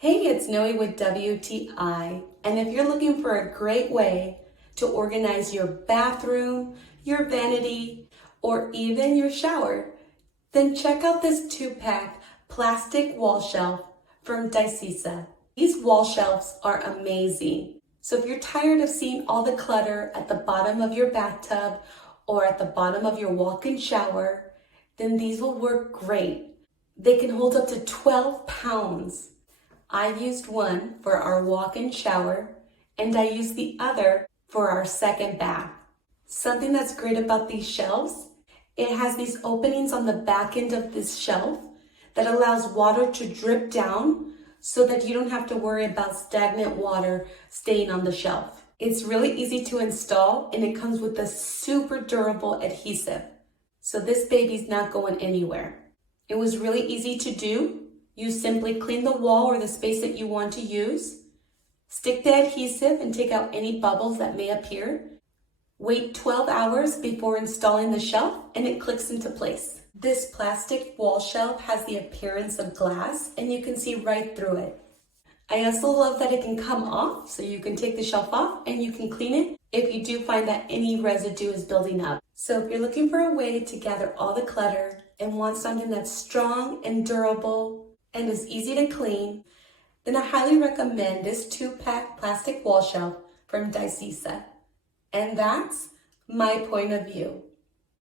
Hey, it's Noe with WTI, and if you're looking for a great way to organize your bathroom, your vanity, or even your shower, then check out this 2-pack plastic wall shelf from Diesisa. These wall shelves are amazing. So if you're tired of seeing all the clutter at the bottom of your bathtub or at the bottom of your walk-in shower, then these will work great. They can hold up to 12 pounds. I used one for our walk-in shower, and I used the other for our second bath. Something that's great about these shelves, it has these openings on the back end of this shelf that allows water to drip down so that you don't have to worry about stagnant water staying on the shelf. It's really easy to install, and it comes with a super durable adhesive. So this baby's not going anywhere. It was really easy to do. You simply clean the wall or the space that you want to use, stick the adhesive and take out any bubbles that may appear. Wait 12 hours before installing the shelf and it clicks into place. This plastic wall shelf has the appearance of glass and you can see right through it. I also love that it can come off, so you can take the shelf off and you can clean it if you do find that any residue is building up. So if you're looking for a way to gather all the clutter and want something that's strong and durable and is easy to clean, then I highly recommend this 2-pack plastic wall shelf from Diesisa. And that's my point of view.